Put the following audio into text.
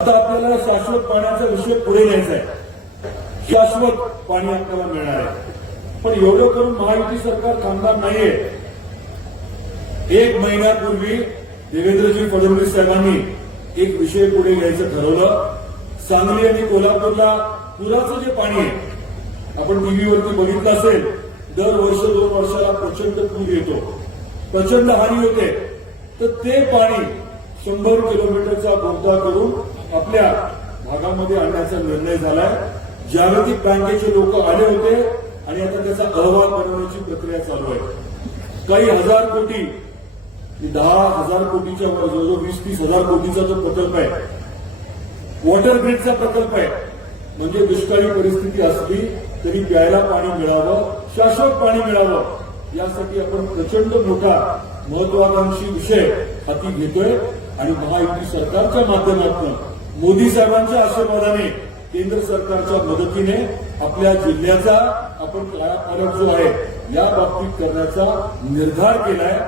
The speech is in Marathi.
आता आपल्याला शाश्वत पाण्याचा विषय पुढे न्यायचा आहे. शाश्वत पाणी आपल्याला मिळणार आहे. पण एवढं करून महायुती सरकार थांबणार नाहीये. एक महिन्यापूर्वी देवेंद्रजी फडणवीस साहेबांनी एक विषय पुढे घ्यायचं ठरवलं. सांगली आणि कोल्हापूरला पुराचं जे पाणी आहे आपण टीव्हीवरती बघितलं असेल दर वर्ष दोन वर्षाला प्रचंड पूर येतो. प्रचंड हानी होते. तर ते पाणी शंभर किलोमीटरचा बोगदा करून आपल्या भागामध्ये आणण्याचा निर्णय झालाय. जागतिक बँकेचे लोक आले होते आणि आता त्याचा अहवाल बनवण्याची प्रक्रिया चालू आहे. काही हजार कोटी दहा हजार कोटीच्या जवळजवळ वीस तीस हजार कोटीचा जो प्रकल्प आहे वॉटर ग्रीडचा प्रकल्प आहे. म्हणजे दुष्काळी परिस्थिती असली तरी प्यायला पाणी मिळावं शाश्वत पाणी मिळावं यासाठी आपण प्रचंड मोठा महत्वाकांक्षी विषय हाती घेतोय. आणि महायुती सरकारच्या माध्यमातून मोदी साहेबांच्या आशीर्वादाने केंद्र सरकारच्या मदतीने आपल्या जिल्ह्याचा आपण कायापालट जो आहे या बाबतीत करण्याचा निर्धार केलाय.